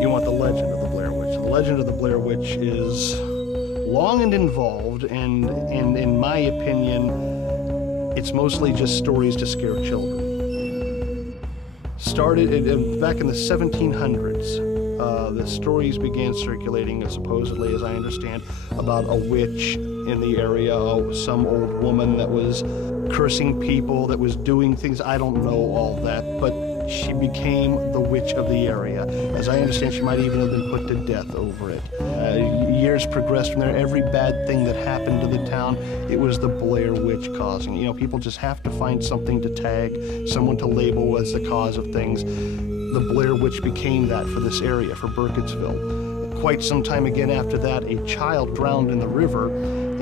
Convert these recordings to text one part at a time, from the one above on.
You want the legend of the Blair Witch. The legend of the Blair Witch is long and involved, and in my opinion, it's mostly just stories to scare children. Started back in the 1700s. The stories began circulating, supposedly, as I understand, about a witch in the area, some old woman that was cursing people, that was doing things. I don't know all that, but she became the witch of the area. As I understand, she might even have been put to death over it. Years progressed from there. Every bad thing that happened to the town, it was the Blair Witch causing. You know, people just have to find something to tag, someone to label as the cause of things. The Blair Witch became that for this area, for Burkittsville. Quite some time again after that, a child drowned in the river,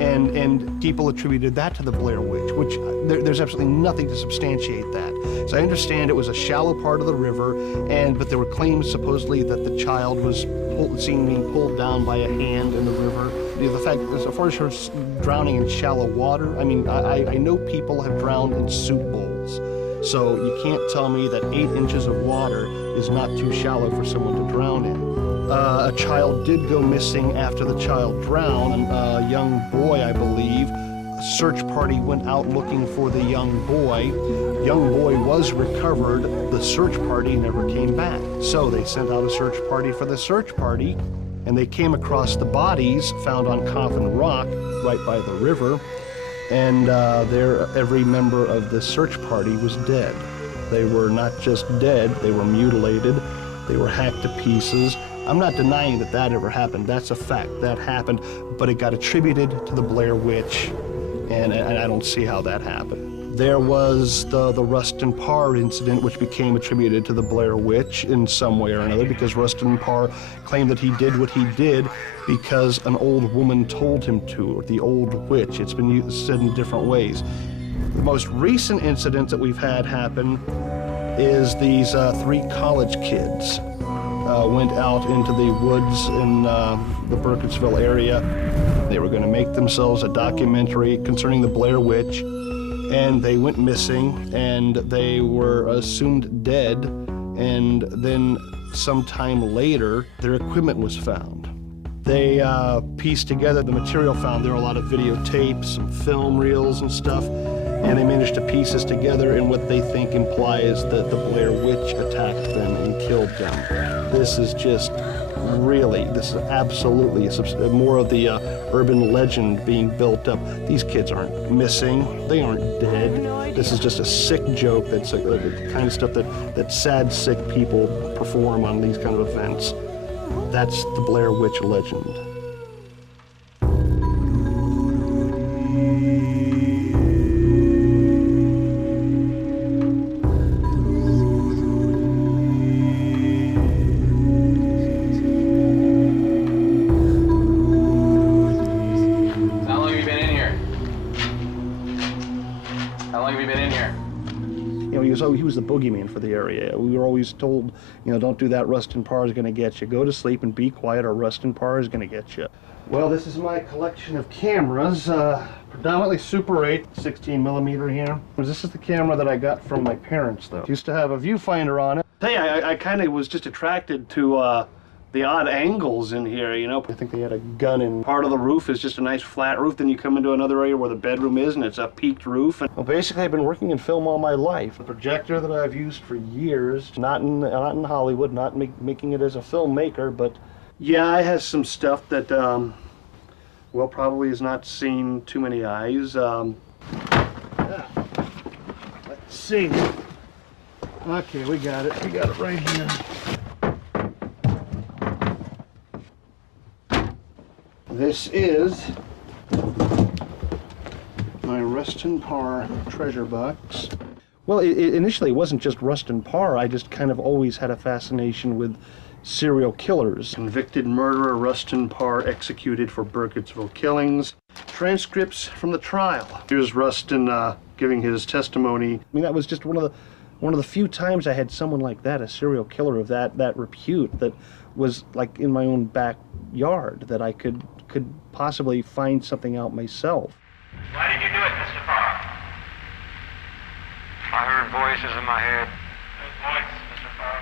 and people attributed that to the Blair Witch, which there's absolutely nothing to substantiate that. So I understand it was a shallow part of the river, but there were claims supposedly that the child was seen being pulled down by a hand in the river. You know, the fact, as far as her drowning in shallow water, I mean, I know people have drowned in soup bowls. So you can't tell me that 8 inches of water is not too shallow for someone to drown in. A child did go missing after the child drowned, a young boy, I believe. A search party went out looking for the young boy. Young boy was recovered. The search party never came back. So they sent out a search party for the search party, and they came across the bodies found on Coffin Rock, right by the river, and every member of the search party was dead. They were not just dead, they were mutilated, they were hacked to pieces. I'm not denying that that ever happened. That's a fact. That happened, but it got attributed to the Blair Witch, and I don't see how that happened. There was the Rustin Parr incident, which became attributed to the Blair Witch in some way or another, because Rustin Parr claimed that he did what he did because an old woman told him to, or the old witch. It's been said in different ways. The most recent incident that we've had happen is these 3 college kids went out into the woods in the Burkittsville area. They were going to make themselves a documentary concerning the Blair Witch, and they went missing, and they were assumed dead, and then sometime later, their equipment was found. They pieced together the material found. There were a lot of videotapes, some film reels and stuff, and they managed to piece this together in what they think implies that the Blair Witch attacked them and killed them. This is just really, this is absolutely more of the urban legend being built up. These kids aren't missing, they aren't dead. This is just a sick joke. That's the kind of stuff that sad, sick people perform on these kind of events. That's the Blair Witch legend. He was the boogeyman for the area. We were always told, you know, don't do that, Rustin Parr is going to get you. Go to sleep and be quiet, or Rustin Parr is going to get you. Well, this is my collection of cameras, predominantly Super 8, 16 millimeter here. This is the camera that I got from my parents, though. It used to have a viewfinder on it. Hey, I kind of was just attracted to the odd angles in here, you know. I think they had a gun in part of the roof is just a nice flat roof. Then you come into another area where the bedroom is, and it's a peaked roof. And, well, basically, I've been working in film all my life. The projector that I've used for years, not in Hollywood, not making it as a filmmaker, but yeah, it has some stuff that, well, probably has not seen too many eyes. Yeah. Let's see. Okay, we got it. We got it right here. This is my Rustin Parr treasure box. Well, initially it wasn't just Rustin Parr. I just kind of always had a fascination with serial killers. Convicted murderer Rustin Parr executed for Burkittsville killings. Transcripts from the trial. Here's Rustin giving his testimony. I mean, that was just one of the few times I had someone like that, a serial killer of that repute, that was like in my own backyard, that I could possibly find something out myself. Why did you do it, Mr. Parr? I heard voices in my head. Those voices, Mr. Parr.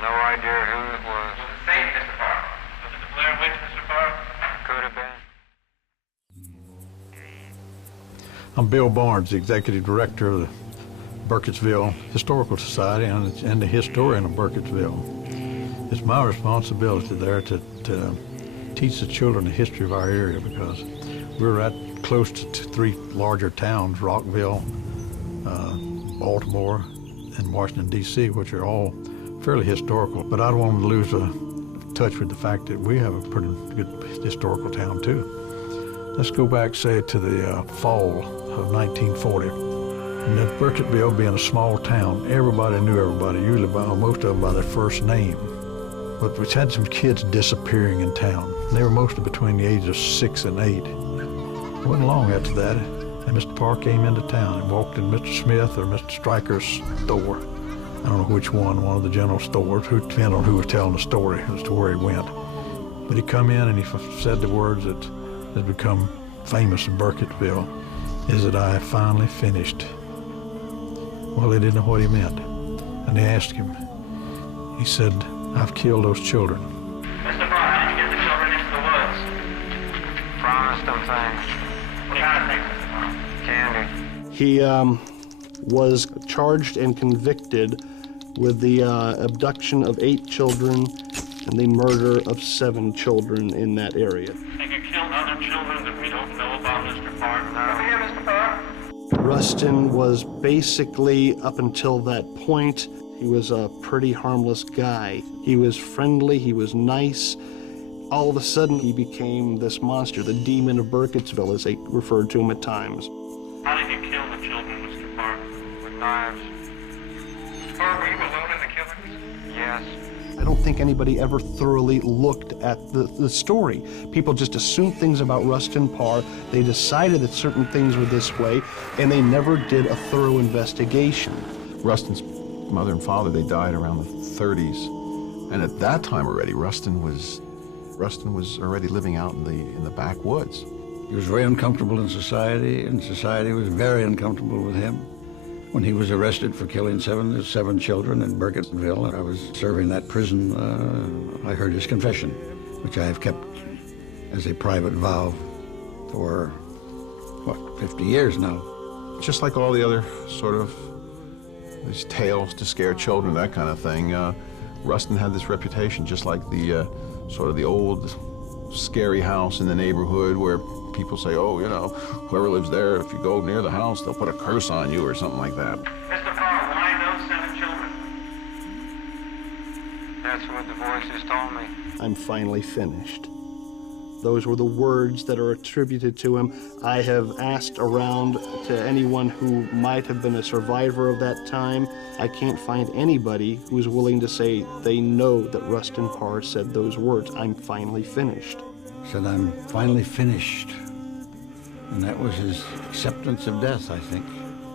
No idea who it was. Was it Satan, Mr. Parr? Was it the Blair Witch, Mr. Parr? Could have been. I'm Bill Barnes, the Executive Director of the Burkittsville Historical Society and the historian of Burkittsville. It's my responsibility there to teach the children the history of our area, because we're right close to three larger towns, Rockville, Baltimore, and Washington, D.C., which are all fairly historical. But I don't want them to lose touch with the fact that we have a pretty good historical town, too. Let's go back, say, to the fall of 1940. And at Burkittsville being a small town, everybody knew everybody, usually most of them by their first name. But we had some kids disappearing in town. They were mostly between the ages of 6 and 8. It wasn't long after that, and Mr. Parr came into town and walked in Mr. Smith or Mr. Stryker's store. I don't know which one of the general stores, depending on who was telling the story as to where he went. But he come in and he said the words that has become famous in Burkittsville, is that I have finally finished. Well, they didn't know what he meant. And they asked him. He said, I've killed those children. Mr. Parr, how did you get the children into the woods? Promised them things. What kind of things, Mr. Parr? Candy. He was charged and convicted with the abduction of 8 children and the murder of 7 children in that area. Have you killed other children that we don't know about, Mr. Parr? No. Here, Mr. Parr. Rustin was basically, up until that point, he was a pretty harmless guy. He was friendly, he was nice. All of a sudden, he became this monster, the demon of Burkittsville, as they referred to him at times. How did you kill the children, Mr. Parr? With knives. Mr. Parr, were you alone in the killings? Yes. I don't think anybody ever thoroughly looked at the story. People just assumed things about Rustin Parr. They decided that certain things were this way, and they never did a thorough investigation. Rustin's mother and father, they died around the 30s. And at that time already, Rustin was already living out in the backwoods. He was very uncomfortable in society, and society was very uncomfortable with him. When he was arrested for killing 7 children in Burkittsville, I was serving that prison. I heard his confession, which I have kept as a private vow for, 50 years now. Just like all the other sort of these tales to scare children, that kind of thing, Rustin had this reputation, just like the sort of the old scary house in the neighborhood where people say, oh, you know, whoever lives there, if you go near the house, they'll put a curse on you or something like that. Mr. Parr, why those 7 children? That's what the voices told me. I'm finally finished. Those were the words that are attributed to him. I have asked around to anyone who might have been a survivor of that time. I can't find anybody who's willing to say they know that Rustin Parr said those words, I'm finally finished. Said, I'm finally finished. And that was his acceptance of death, I think.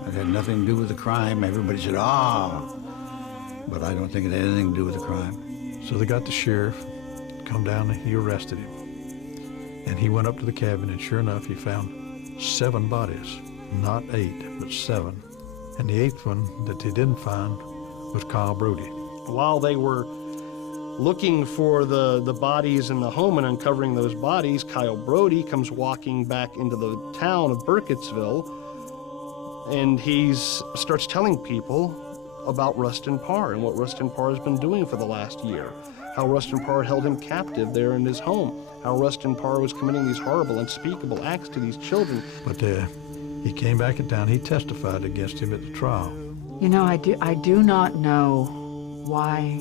It had nothing to do with the crime. Everybody said, but I don't think it had anything to do with the crime. So they got the sheriff, come down, and he arrested him. And he went up to the cabin, and sure enough, he found 7 bodies. Not 8, but 7. And the 8th one that they didn't find was Kyle Brody. While they were looking for the bodies in the home and uncovering those bodies, Kyle Brody comes walking back into the town of Burkittsville, and he starts telling people about Rustin Parr and what Rustin Parr has been doing for the last year, how Rustin Parr held him captive there in his home, how Rustin Parr was committing these horrible, unspeakable acts to these children. But he came back in town. He testified against him at the trial. You know, I do not know why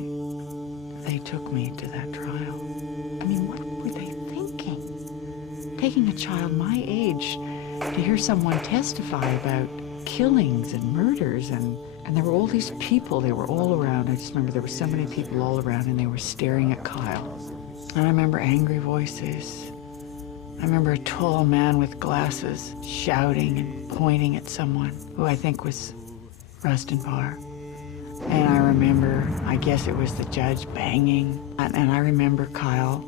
they took me to that trial. I mean, what were they thinking? Taking a child my age to hear someone testify about killings and murders, and there were all these people, they were all around. I just remember there were so many people all around, and they were staring at Kyle. And I remember angry voices. I remember a tall man with glasses shouting and pointing at someone who I think was Rustin Parr. And I remember, I guess it was the judge banging. And I remember Kyle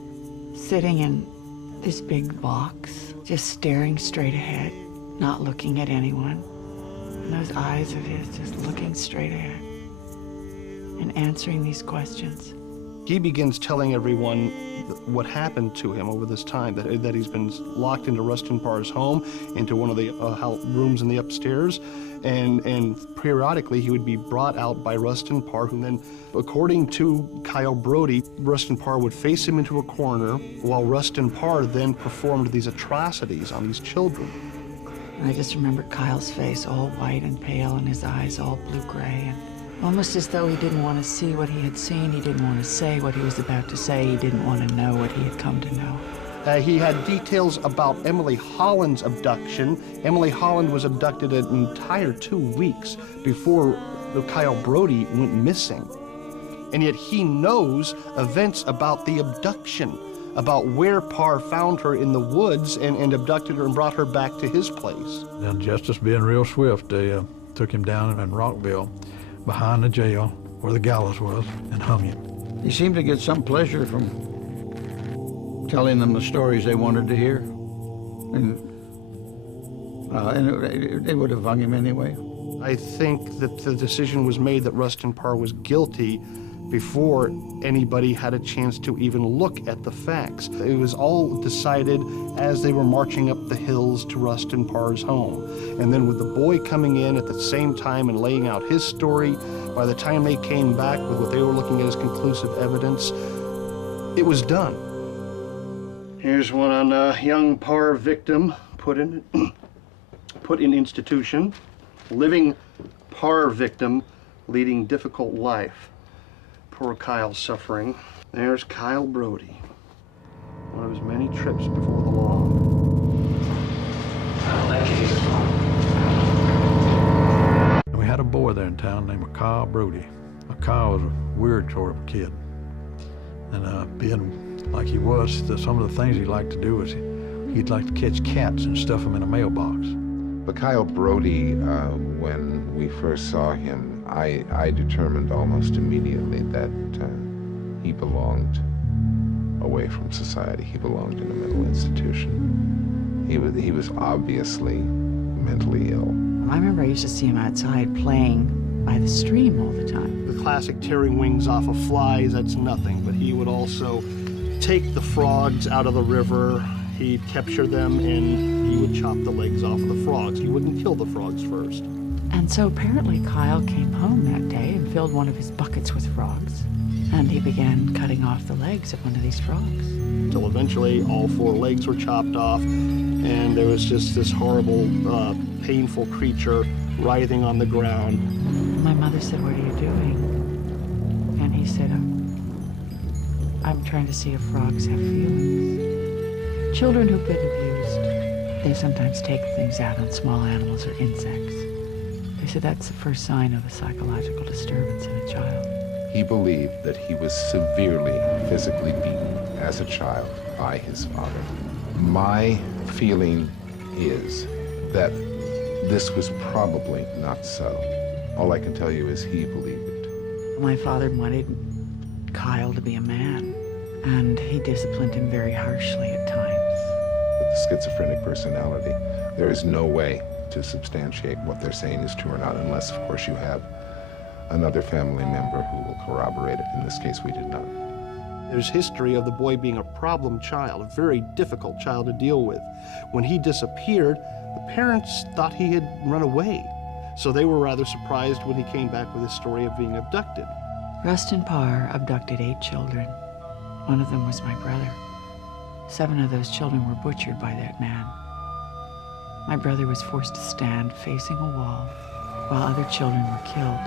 sitting in this big box, just staring straight ahead, not looking at anyone. And those eyes of his just looking straight ahead. in answering these questions. He begins telling everyone what happened to him over this time, that he's been locked into Rustin Parr's home, into one of the rooms in the upstairs, and periodically he would be brought out by Rustin Parr, who then, according to Kyle Brody, Rustin Parr would face him into a corner while Rustin Parr then performed these atrocities on these children. And I just remember Kyle's face all white and pale and his eyes all blue-gray, and almost as though he didn't want to see what he had seen. He didn't want to say what he was about to say. He didn't want to know what he had come to know. He had details about Emily Holland's abduction. Emily Holland was abducted an entire 2 weeks before Kyle Brody went missing. And yet he knows events about the abduction, about where Parr found her in the woods and abducted her and brought her back to his place. And justice being real swift, they took him down in Rockville, behind the jail where the gallows was, and hung him. He seemed to get some pleasure from telling them the stories they wanted to hear. And they would have hung him anyway. I think that the decision was made that Rustin Parr was guilty before anybody had a chance to even look at the facts. It was all decided as they were marching up the hills to Rustin Parr's home. And then with the boy coming in at the same time and laying out his story, by the time they came back with what they were looking at as conclusive evidence, it was done. Here's one on a young Parr victim put in institution. Living Parr victim leading difficult life. Poor Kyle's suffering. There's Kyle Brody. One of his many trips before the law. We had a boy there in town named Kyle Brody. Kyle was a weird sort of kid. And being like he was, some of the things he liked to do was he'd like to catch cats and stuff them in a mailbox. But Kyle Brody, when we first saw him, I determined almost immediately that he belonged away from society. He belonged in a mental institution. He was obviously mentally ill. I remember I used to see him outside playing by the stream all the time. The classic tearing wings off of flies, that's nothing, but he would also take the frogs out of the river. He'd capture them and he would chop the legs off of the frogs. He wouldn't kill the frogs first. And so apparently Kyle came home that day and filled one of his buckets with frogs. And he began cutting off the legs of one of these frogs. Until eventually all 4 legs were chopped off and there was just this horrible, painful creature writhing on the ground. My mother said, "What are you doing?" And he said, I'm trying to see if frogs have feelings. Children who've been abused, they sometimes take things out on small animals or insects. They said that's the first sign of a psychological disturbance in a child. He believed that he was severely physically beaten as a child by his father. My feeling is that this was probably not so. All I can tell you is he believed it. My father wanted Kyle to be a man, and he disciplined him very harshly at times. With the schizophrenic personality, there is no way to substantiate what they're saying is true or not, unless, of course, you have another family member who will corroborate it. In this case, we did not. There's history of the boy being a problem child, a very difficult child to deal with. When he disappeared, the parents thought he had run away. So they were rather surprised when he came back with his story of being abducted. Rustin Parr abducted 8 children. One of them was my brother. 7 of those children were butchered by that man. My brother was forced to stand facing a wall while other children were killed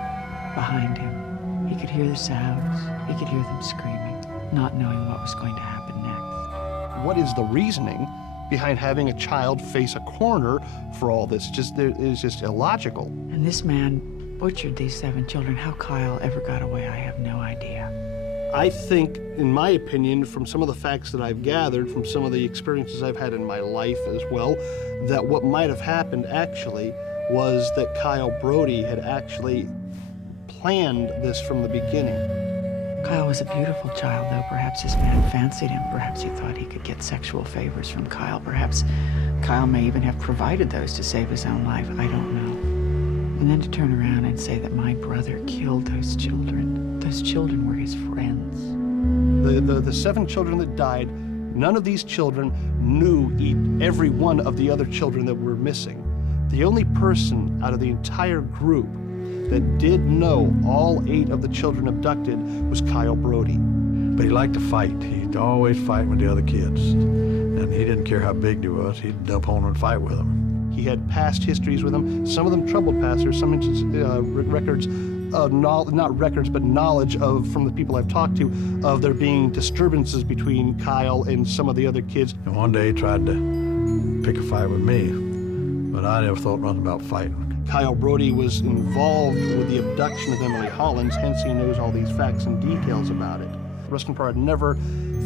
behind him. He could hear the sounds. He could hear them screaming, not knowing what was going to happen next. What is the reasoning behind having a child face a corner for all this? It's just illogical. And this man butchered these 7 children. How Kyle ever got away, I have no idea. I think, in my opinion, from some of the facts that I've gathered, from some of the experiences I've had in my life as well, that what might have happened actually was that Kyle Brody had actually planned this from the beginning. Kyle was a beautiful child, though. Perhaps this man fancied him. Perhaps he thought he could get sexual favors from Kyle. Perhaps Kyle may even have provided those to save his own life. I don't know. And then to turn around and say that my brother killed those children. Those children were his friends. The 7 children that died, none of these children knew every one of the other children that were missing. The only person out of the entire group that did know all 8 of the children abducted was Kyle Brody. But he liked to fight. He'd always fight with the other kids. And he didn't care how big he was. He'd jump on and fight with them. He had past histories with them, some of them troubled pastors, some records, not records, but knowledge of, from the people I've talked to, of there being disturbances between Kyle and some of the other kids. And one day he tried to pick a fight with me, but I never thought nothing about fighting. Kyle Brody was involved with the abduction of Emily Hollins, hence he knows all these facts and details about it. Rustin Parr had never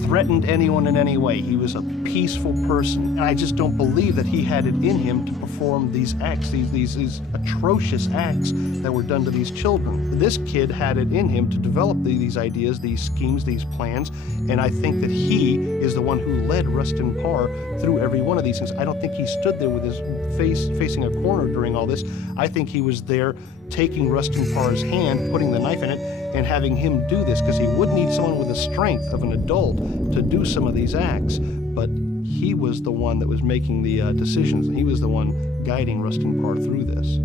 threatened anyone in any way. He was a peaceful person. And I just don't believe that he had it in him to perform these acts, these atrocious acts that were done to these children. This kid had it in him to develop these ideas, these schemes, these plans, and I think that he is the one who led Rustin Parr through every one of these things. I don't think he stood there with his face facing a corner during all this. I think he was there taking Rustin Parr's hand, putting the knife in it, and having him do this, because he would need someone with the strength of an adult to do some of these acts, but he was the one that was making the decisions, and he was the one guiding Rustin Parr through this.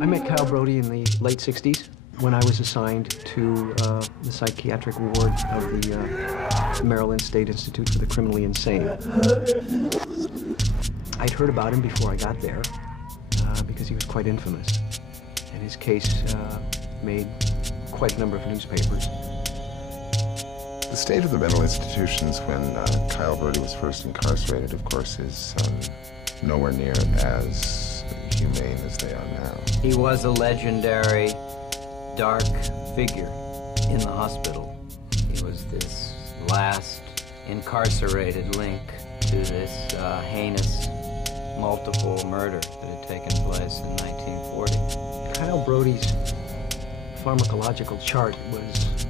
I met Kyle Brody in the late 60s when I was assigned to the psychiatric ward of the Maryland State Institute for the Criminally Insane. I'd heard about him before I got there because he was quite infamous, and his case made quite a number of newspapers. The state of the mental institutions when Kyle Brody was first incarcerated, of course, is nowhere near as humane as they are now. He was a legendary dark figure in the hospital. He was this last incarcerated link to this heinous multiple murder that had taken place in 1940. Kyle Brody's pharmacological chart was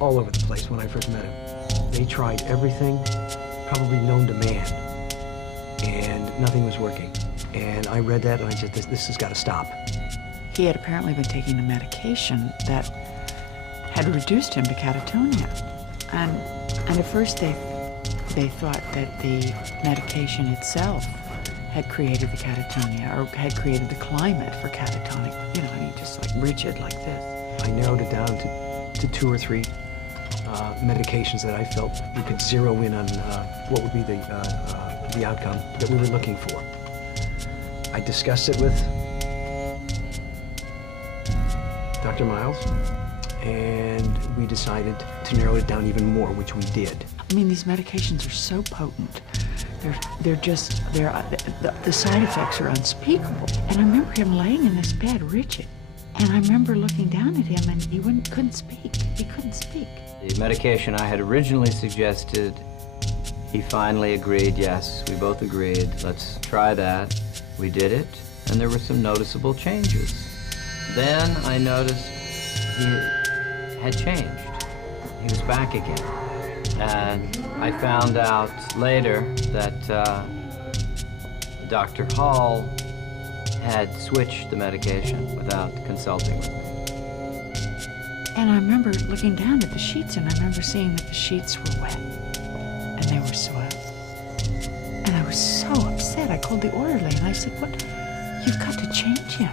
all over the place when I first met him. They tried everything probably known to man, and nothing was working. And I read that and I said, this has got to stop. He had apparently been taking a medication that had reduced him to catatonia. And at first they thought that the medication itself had created the catatonia, or had created the climate for catatonic, just like rigid like this. I narrowed it down to 2 or 3 medications that I felt we could zero in on what would be the outcome that we were looking for. I discussed it with Dr. Miles, and we decided to narrow it down even more, which we did. I mean, these medications are so potent. The side effects are unspeakable. And I remember him laying in this bed, rigid. And I remember looking down at him, and he couldn't speak. He couldn't speak. The medication I had originally suggested, he finally agreed, yes, we both agreed, let's try that. We did it, and there were some noticeable changes. Then I noticed he had changed. He was back again. And I found out later that Dr. Hall had switched the medication without consulting with me. And I remember looking down at the sheets, and I remember seeing that the sheets were wet, and they were soiled. And I was so upset. I called the orderly, and I said, "What? You've got to change him."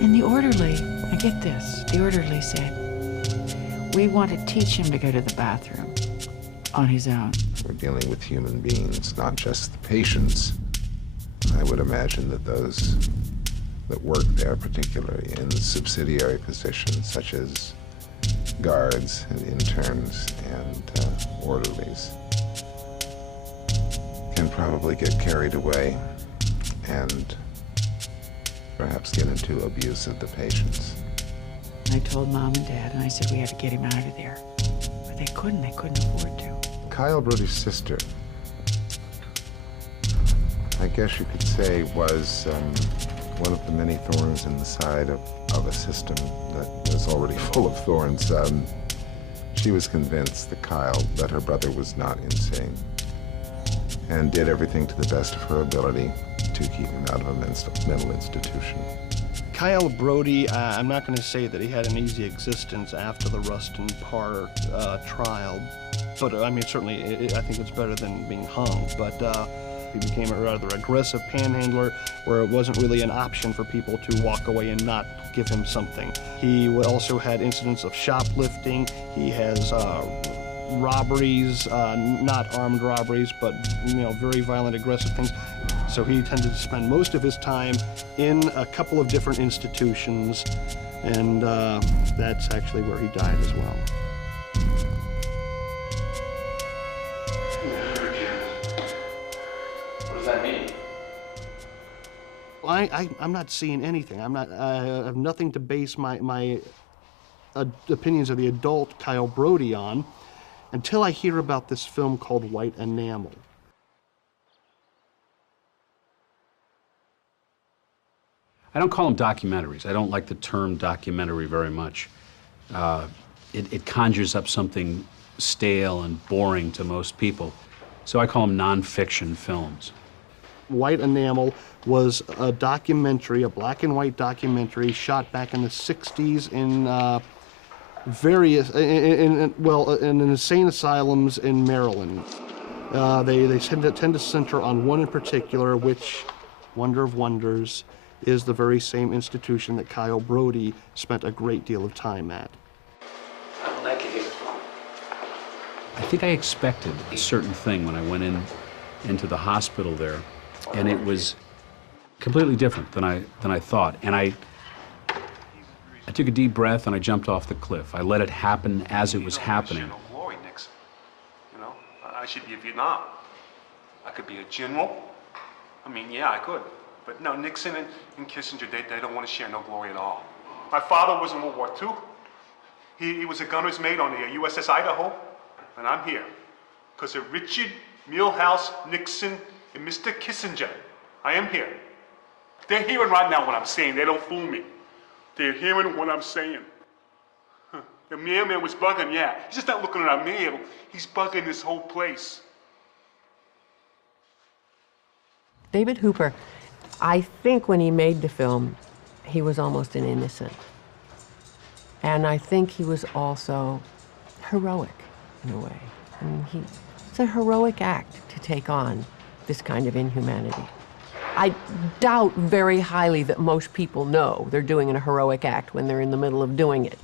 And the orderly, now get this, the orderly said, "We want to teach him to go to the bathroom on his own." We're dealing with human beings, not just the patients. I would imagine that those that work there, particularly in subsidiary positions such as guards and interns and orderlies, can probably get carried away and perhaps get into abuse of the patients. I told Mom and Dad, and I said we had to get him out of there. But they couldn't afford to. Kyle Brody's sister, I guess you could say, was one of the many thorns in the side of a system that was already full of thorns. She She was convinced that Kyle, that her brother was not insane, and did everything to the best of her ability to keep him out of a mental institution. Kyle Brody, I'm not going to say that he had an easy existence after the Rustin Parr trial, but I mean, certainly, I think it's better than being hung, but he became a rather aggressive panhandler where it wasn't really an option for people to walk away and not give him something. He also had incidents of shoplifting. He has robberies, not armed robberies, but very violent, aggressive things. So he tended to spend most of his time in a couple of different institutions, and that's actually where he died as well. What does that mean? I'm not seeing anything. I have nothing to base my opinions of the adult Kyle Brody on until I hear about this film called White Enamel. I don't call them documentaries. I don't like the term documentary very much. It conjures up something stale and boring to most people. So I call them nonfiction films. White Enamel was a documentary, a black and white documentary shot back in the 60s in in insane asylums in Maryland. They tend to center on one in particular, which, wonder of wonders, is the very same institution that Kyle Brody spent a great deal of time at. I don't like it here. I think I expected a certain thing when I went into the hospital there, and it was completely different than I thought. And I took a deep breath and I jumped off the cliff. I let it happen as it was happening. No glory, Nixon. I should be in Vietnam. I could be a general. I mean, yeah, I could. But no, Nixon and Kissinger, they don't want to share no glory at all. My father was in World War II. He was a gunner's mate on the USS Idaho, and I'm here because of Richard Milhouse Nixon and Mr. Kissinger. I am here. They're hearing right now what I'm saying. They don't fool me. They're hearing what I'm saying. The mailman was bugging, yeah. He's just not looking at our mail. He's bugging this whole place. David Hooper, I think when he made the film, he was almost an innocent. And I think he was also heroic in a way. I mean, it's a heroic act to take on this kind of inhumanity. I doubt very highly that most people know they're doing a heroic act when they're in the middle of doing it.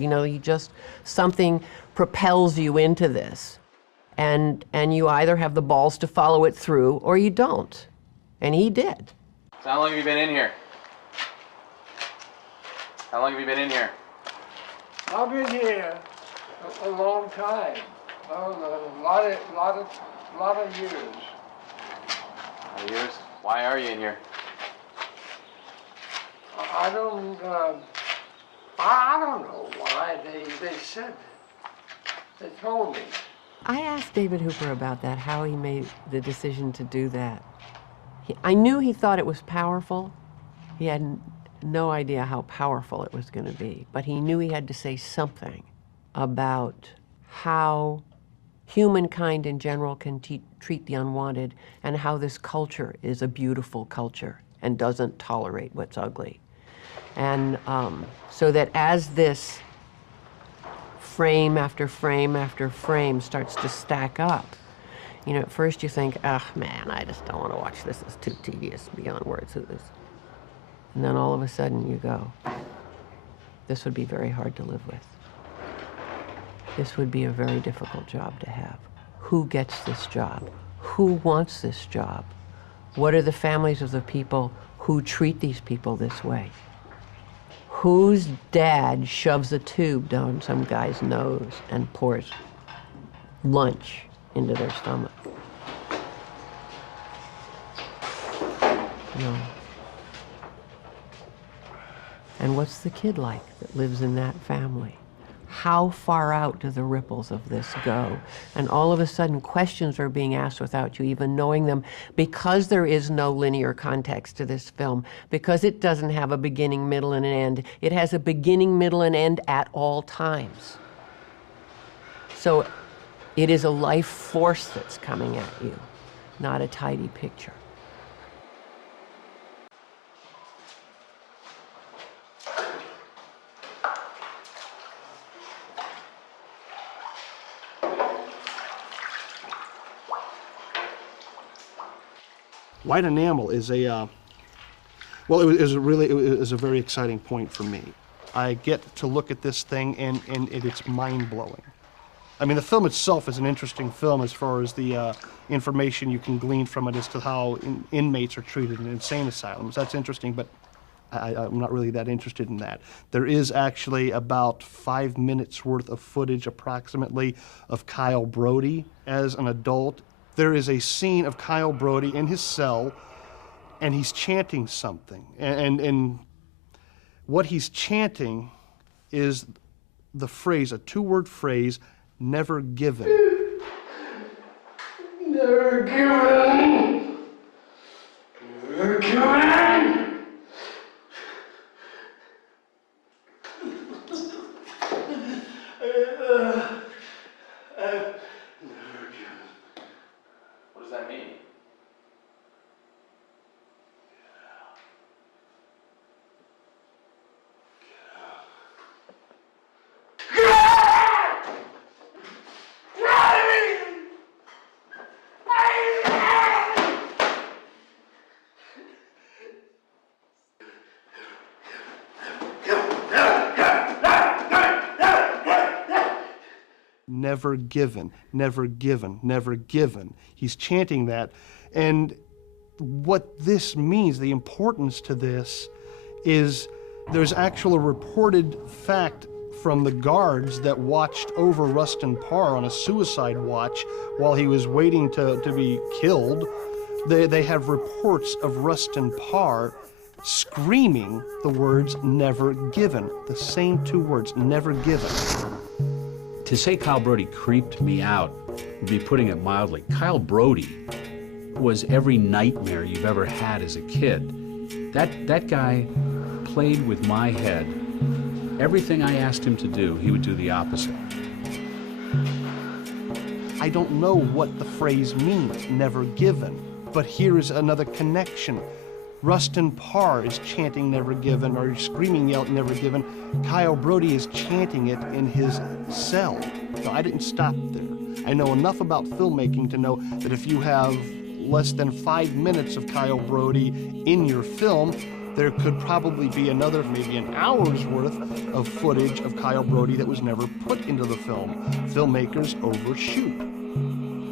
Something propels you into this. And you either have the balls to follow it through or you don't. And he did. So how long have you been in here? How long have you been in here? I've been here a long time. A lot of years. Years? Why are you in here? I don't know why. They said, they told me. I asked David Hooper about that, how he made the decision to do that. I knew he thought it was powerful. He had no idea how powerful it was going to be, but he knew he had to say something about how humankind in general can treat the unwanted, and how this culture is a beautiful culture and doesn't tolerate what's ugly. And so that as this frame after frame after frame starts to stack up, at first you think, oh man, I just don't want to watch this. It's too tedious beyond words. And then all of a sudden you go, this would be very hard to live with. This would be a very difficult job to have. Who gets this job? Who wants this job? What are the families of the people who treat these people this way? Whose dad shoves a tube down some guy's nose and pours lunch into their stomach? No. And what's the kid like that lives in that family? How far out do the ripples of this go? And all of a sudden, questions are being asked without you even knowing them, because there is no linear context to this film, because it doesn't have a beginning, middle, and an end. It has a beginning, middle, and end at all times. So it is a life force that's coming at you, not a tidy picture. White enamel is a, well, it was a very exciting point for me. I get to look at this thing and it's mind-blowing. I mean, the film itself is an interesting film as far as the information you can glean from it as to how inmates are treated in insane asylums. That's interesting, but I'm not really that interested in that. There is actually about 5 minutes worth of footage, approximately, of Kyle Brody as an adult. There is a scene of Kyle Brody in his cell, and he's chanting something. And what he's chanting is the phrase, a two-word phrase, never given. Never given. Never given. What does that mean? Never given, never given, never given. He's chanting that. And what this means, the importance to this, is there's actual reported fact from the guards that watched over Rustin Parr on a suicide watch while he was waiting to be killed. They have reports of Rustin Parr screaming the words, never given. The same two words, never given. To say Kyle Brody creeped me out would be putting it mildly. Kyle Brody was every nightmare you've ever had as a kid. That guy played with my head. Everything I asked him to do, he would do the opposite. I don't know what the phrase means, never given, but here is another connection. Rustin Parr is chanting never given, or screaming out never given. Kyle Brody is chanting it in his cell. No, I didn't stop there. I know enough about filmmaking to know that if you have less than 5 minutes of Kyle Brody in your film, there could probably be another, maybe an hour's worth of footage of Kyle Brody that was never put into the film. Filmmakers overshoot.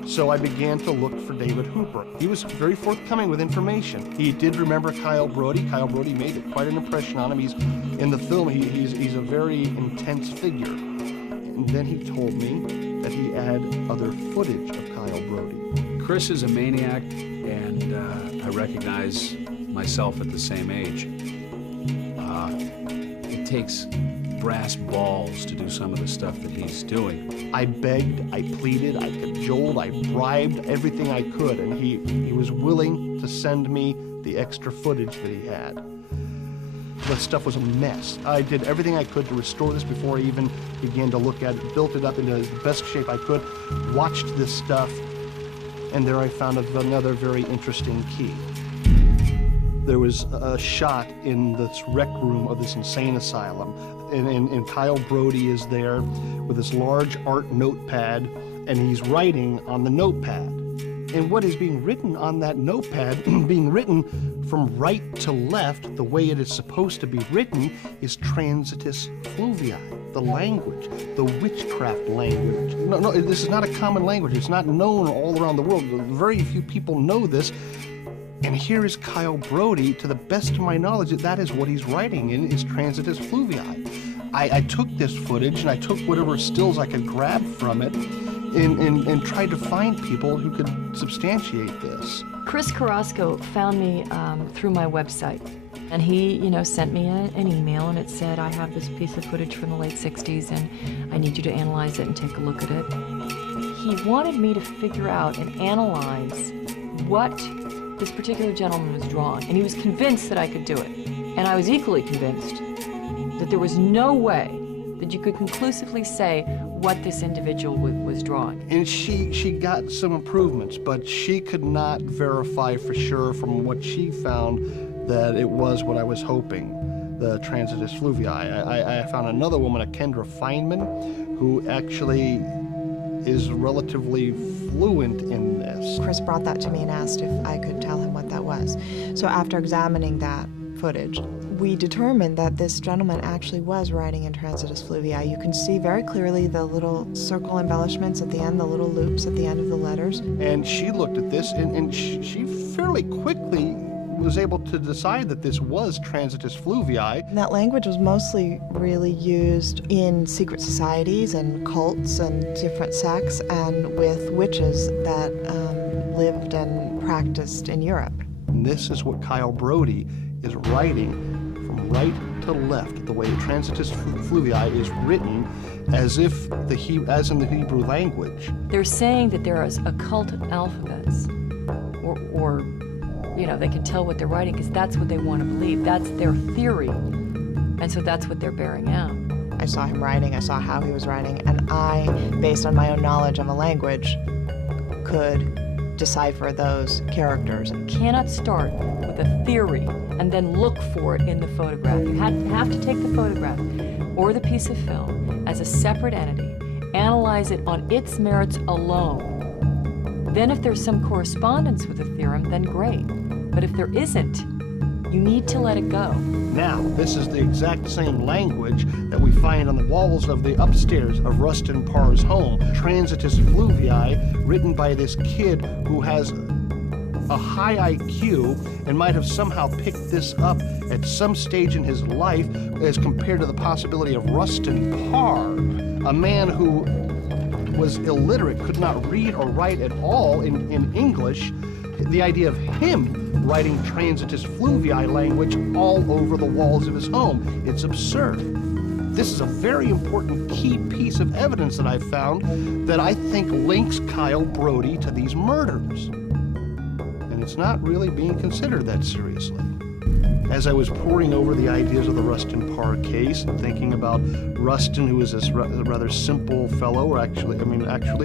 So I began to look for David Hooper. He was very forthcoming with information. He did remember Kyle Brody. Kyle Brody made quite an impression on him. He's in the film, he's a very intense figure. And then he told me that he had other footage of Kyle Brody. Chris is a maniac, and I recognize myself at the same age. It takes brass balls to do some of the stuff that he's doing. I begged, I pleaded, I cajoled, I bribed, everything I could, and he was willing to send me the extra footage that he had. That stuff was a mess. I did everything I could to restore this before I even began to look at it, built it up into the best shape I could, watched this stuff, and there I found another very interesting key. There was a shot in this rec room of this insane asylum, and Kyle Brody is there with this large art notepad, and he's writing on the notepad. And what is being written on that notepad, being written from right to left, the way it is supposed to be written, is transitus fluvii, the language, the witchcraft language. No, this is not a common language. It's not known all around the world. Very few people know this. And here is Kyle Brody, to the best of my knowledge, that is what he's writing in, is transitus fluvii. I took this footage and I took whatever stills I could grab from it and tried to find people who could substantiate this. Chris Carrasco found me through my website, and he, sent me an email, and it said, I have this piece of footage from the late 60s, and I need you to analyze it and take a look at it. He wanted me to figure out and analyze what this particular gentleman was drawing, and he was convinced that I could do it. And I was equally convinced that there was no way that you could conclusively say what this individual was drawing. And she got some improvements, but she could not verify for sure from what she found that it was what I was hoping, the transitus fluvii. I found another woman, a Kendra Feynman, who actually is relatively fluent in this. Chris brought that to me and asked if I could tell him what that was. So after examining that footage, we determined that this gentleman actually was writing in transitus fluvii. You can see very clearly the little circle embellishments at the end, the little loops at the end of the letters. And she looked at this, and she fairly quickly was able to decide that this was transitus fluvii. And that language was mostly really used in secret societies and cults and different sects and with witches that lived and practiced in Europe. And this is what Kyle Brody is writing from right to left, the way transitus fluvii is written as if as in the Hebrew language. They're saying that there are occult alphabets, or you know, they can tell what they're writing because that's what they want to believe. That's their theory, and so that's what they're bearing out. I saw him writing, I saw how he was writing, and I, based on my own knowledge of a language, could decipher those characters. You cannot start with a theory and then look for it in the photograph. You have to take the photograph or the piece of film as a separate entity, analyze it on its merits alone. Then if there's some correspondence with the theorem, then great. But if there isn't, you need to let it go. Now, this is the exact same language that we find on the walls of the upstairs of Rustin Parr's home. Transitus fluvii, written by this kid who has a high IQ and might have somehow picked this up at some stage in his life as compared to the possibility of Rustin Parr, a man who was illiterate, could not read or write at all in English. The idea of him writing transitus fluvii language all over the walls of his home, it's absurd. This is a very important key piece of evidence that I've found that I think links Kyle Brody to these murders. And it's not really being considered that seriously. As I was poring over the ideas of the Rustin Parr case and thinking about Rustin, who is this rather simple fellow, or actually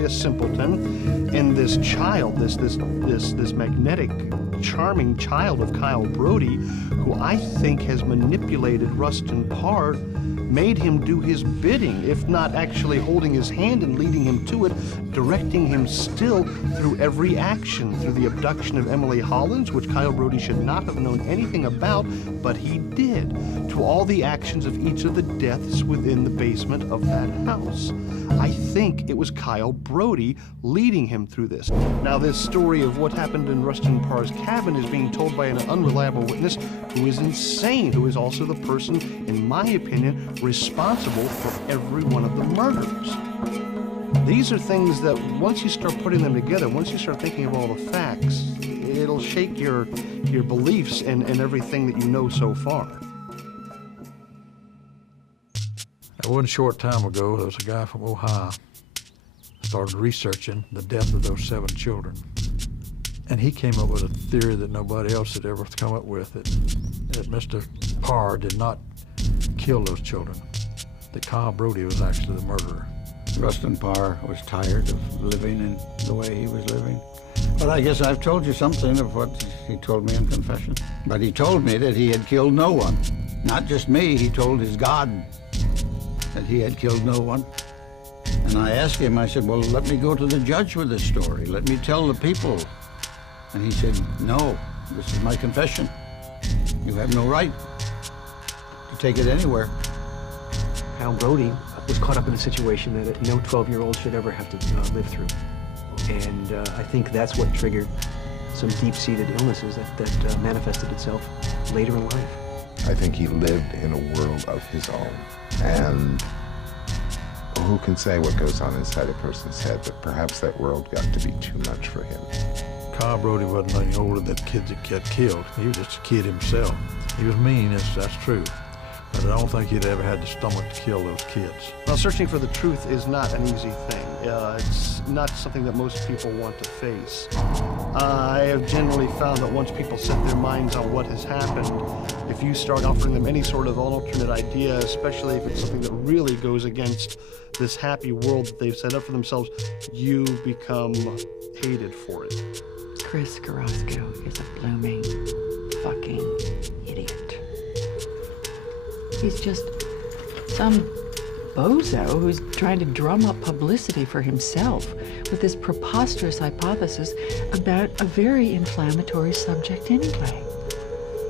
a simpleton, and this child, this magnetic, charming child of Kyle Brody, who I think has manipulated Rustin Parr, made him do his bidding, if not actually holding his hand and leading him to it, directing him still through every action, through the abduction of Emily Hollins, which Kyle Brody should not have known anything about, but he did, to all the actions of each of the deaths within the basement of that house. I think it was Kyle Brody leading him through this. Now, this story of what happened in Rustin Parr's cabin is being told by an unreliable witness who is insane, who is also the person, in my opinion, responsible for every one of the murders. These are things that once you start putting them together, once you start thinking of all the facts, it'll shake your beliefs and everything that you know so far. One short time ago, there was a guy from Ohio started researching the death of those 7 children. And he came up with a theory that nobody else had ever come up with, that Mr. Parr did not kill those children, that Kyle Brody was actually the murderer. Rustin Parr was tired of living in the way he was living. But I guess I've told you something of what he told me in confession. But he told me that he had killed no one. Not just me, he told his God that he had killed no one. And I asked him, I said, well, let me go to the judge with this story. Let me tell the people. And he said, no, this is my confession. You have no right to take it anywhere. Kyle Brody was caught up in a situation that no 12-year-old should ever have to live through. And I think that's what triggered some deep-seated illnesses that manifested itself later in life. I think he lived in a world of his own. And who can say what goes on inside a person's head, but perhaps that world got to be too much for him. Kyle Brody wasn't any older than the kids that got killed. He was just a kid himself. He was mean, that's true. But I don't think he'd ever had the stomach to kill those kids. Well, searching for the truth is not an easy thing. It's not something that most people want to face. I have generally found that once people set their minds on what has happened, if you start offering them any sort of alternate idea, especially if it's something that really goes against this happy world that they've set up for themselves, you become hated for it. Chris Carrasco is a blooming fucking idiot. He's just some bozo who's trying to drum up publicity for himself with this preposterous hypothesis about a very inflammatory subject anyway.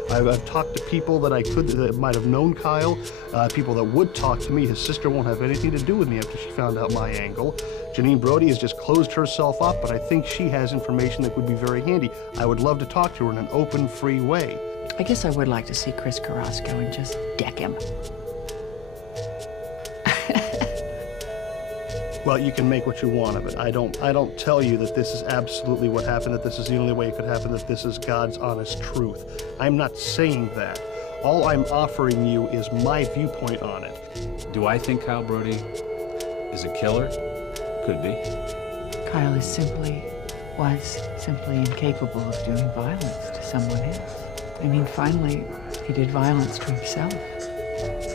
I've talked to people that might have known Kyle, people that would talk to me. His sister won't have anything to do with me after she found out my angle. Janine Brody has just closed herself up, but I think she has information that would be very handy. I would love to talk to her in an open, free way. I guess I would like to see Chris Carrasco and just deck him. Well, you can make what you want of it. I don't tell you that this is absolutely what happened, that this is the only way it could happen, that this is God's honest truth. I'm not saying that. All I'm offering you is my viewpoint on it. Do I think Kyle Brody is a killer? Could be. Kyle was simply incapable of doing violence to someone else. I mean, finally, he did violence to himself.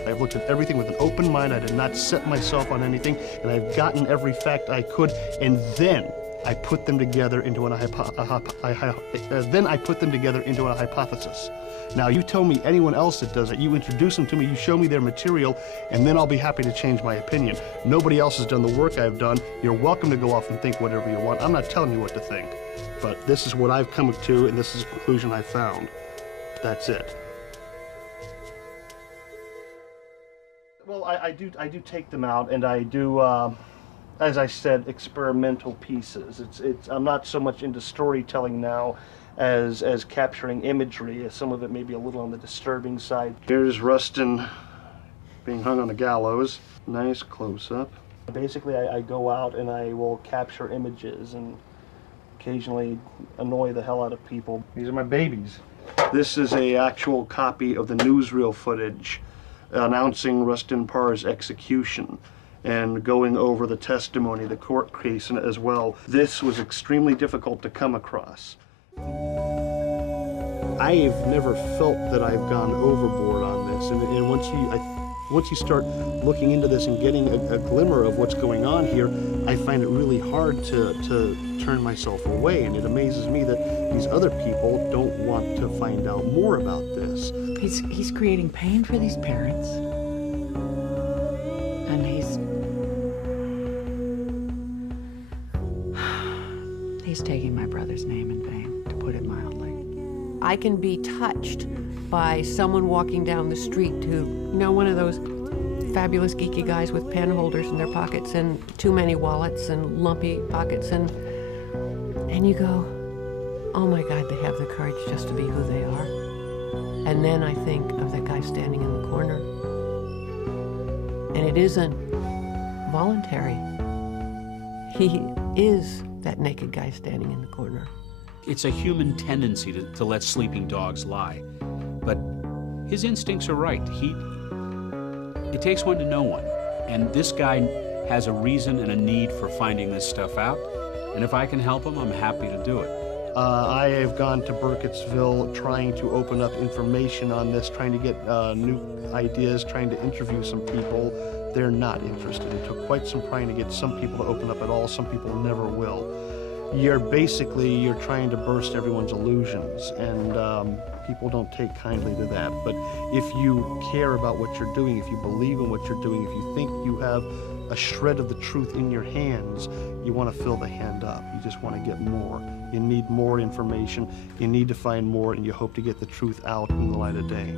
I've looked at everything with an open mind. I did not set myself on anything, and I've gotten every fact I could, and then I put them together into a hypothesis. Now, you tell me anyone else that does it. You introduce them to me, you show me their material, and then I'll be happy to change my opinion. Nobody else has done the work I've done. You're welcome to go off and think whatever you want. I'm not telling you what to think, but this is what I've come to, and this is the conclusion I found. That's it. Well, I do take them out, and I do, as I said, experimental pieces. I'm not so much into storytelling now as capturing imagery. Some of it may be a little on the disturbing side. Here's Rustin being hung on the gallows. Nice close-up. Basically, I go out and I will capture images and occasionally annoy the hell out of people. These are my babies. This is an actual copy of the newsreel footage announcing Rustin Parr's execution and going over the testimony, the court case as well. This was extremely difficult to come across. I've never felt that I've gone overboard on this, and once you start looking into this and getting a glimmer of what's going on here, I find it really hard to turn myself away, and it amazes me that these other people don't want to find out more about this. He's creating pain for these parents, and he's taking my brother's name in vain, to put it mildly. I can be touched by someone walking down the street who, one of those fabulous geeky guys with pen holders in their pockets and too many wallets and lumpy pockets, and you go, oh my God, they have the courage just to be who they are. And then I think of that guy standing in the corner. And it isn't voluntary. He is that naked guy standing in the corner. It's a human tendency to let sleeping dogs lie. But his instincts are right. It takes one to know one. And this guy has a reason and a need for finding this stuff out. And if I can help him, I'm happy to do it. I have gone to Burkittsville trying to open up information on this, trying to get new ideas, trying to interview some people. They're not interested. It took quite some trying to get some people to open up at all. Some people never will. You're trying to burst everyone's illusions, and people don't take kindly to that. But if you care about what you're doing, if you believe in what you're doing, if you think you have a shred of the truth in your hands, you want to fill the hand up. You just want to get more. You need more information. You need to find more, and you hope to get the truth out in the light of day.